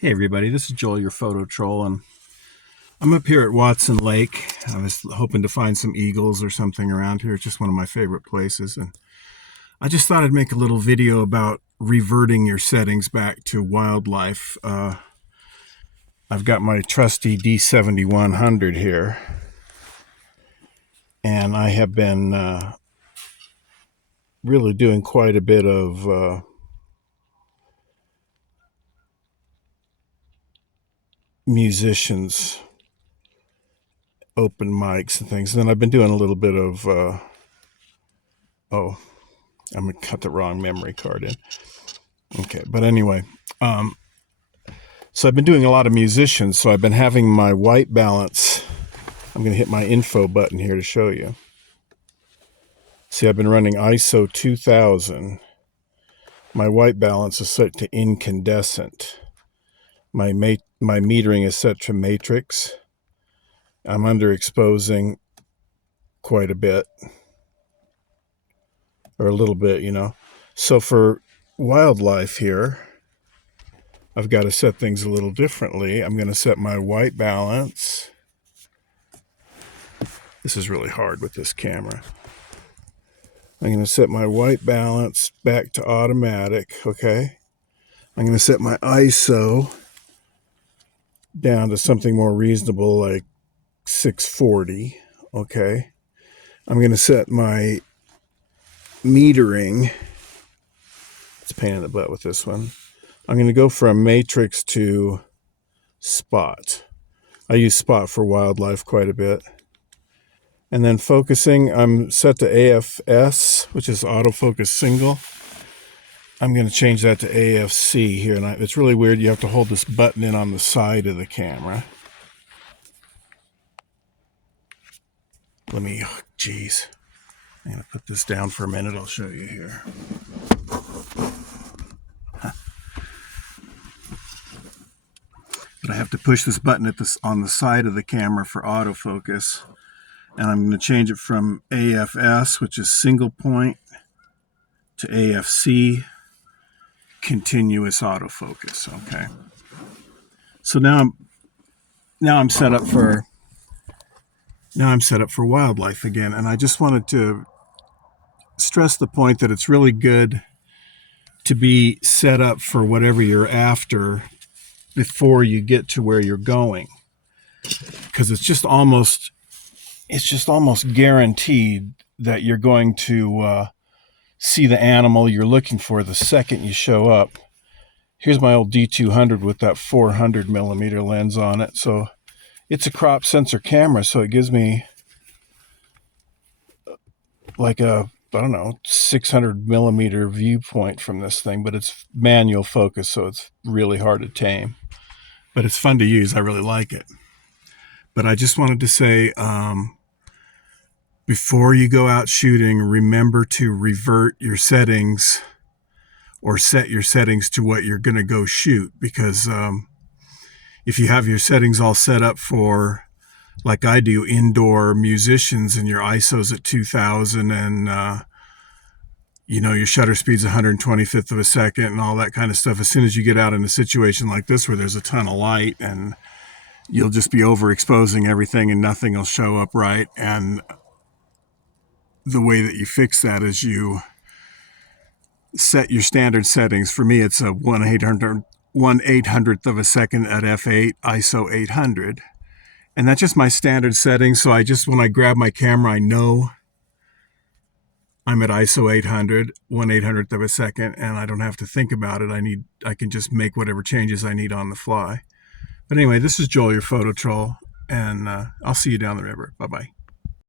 Hey everybody, this is Joel, your photo troll, and I'm up here at Watson Lake. I was hoping to find some eagles or something around here. It's just one of my favorite places, and I just thought I'd make a little video about reverting your settings back to wildlife. I've got my trusty D7100 here, and I have been really doing quite a bit of musicians open mics and things. And then I've been doing a little bit of I'm gonna cut the wrong memory card in. Okay, but anyway, so I've been doing a lot of musicians. So I've been having my white balance. I'm gonna hit my info button here to show you. See, I've been running ISO 2000. My white balance is set to incandescent. My metering is set to matrix. I'm underexposing quite a bit, or a little bit, you know. So for wildlife here, I've got to set things a little differently. I'm going to set my white balance. This is really hard with this camera. I'm going to set my white balance back to automatic, okay? I'm going to set my ISO down to something more reasonable, like 640, okay? I'm going to set my metering. It's a pain in the butt with this one. I'm going to go from matrix to spot. I use spot for wildlife quite a bit. And then focusing, I'm set to AFS, which is autofocus single. I'm going to change that to AFC here. And it's really weird. You have to hold this button in on the side of the camera. I'm going to put this down for a minute. I'll show you here. But I have to push this button on the side of the camera for autofocus. And I'm going to change it from AFS, which is single point, to AFC, continuous autofocus. Okay. So now I'm set up for wildlife again, and I just wanted to stress the point that it's really good to be set up for whatever you're after before you get to where you're going, because it's just almost guaranteed that you're going to see the animal you're looking for the second you show up. Here's my old D200 with that 400 millimeter lens on it. So it's a crop sensor camera, so it gives me like a, 600 millimeter viewpoint from this thing, but it's manual focus, so it's really hard to tame. But it's fun to use. I really like it. But I just wanted to say, before you go out shooting, remember to revert your settings or set your settings to what you're going to go shoot. Because if you have your settings all set up for, like I do, indoor musicians, and your ISO's at 2000 and your shutter speed's 125th of a second and all that kind of stuff, as soon as you get out in a situation like this where there's a ton of light, and you'll just be overexposing everything and nothing will show up right. And the way that you fix that is you set your standard settings. For me, it's a 1/800th of a second at f8, ISO 800. And that's just my standard setting. So when I grab my camera, I know I'm at ISO 800, 1/800th of a second, and I don't have to think about it. I can just make whatever changes I need on the fly. But anyway, this is Joel, your photo troll, and I'll see you down the river. Bye-bye.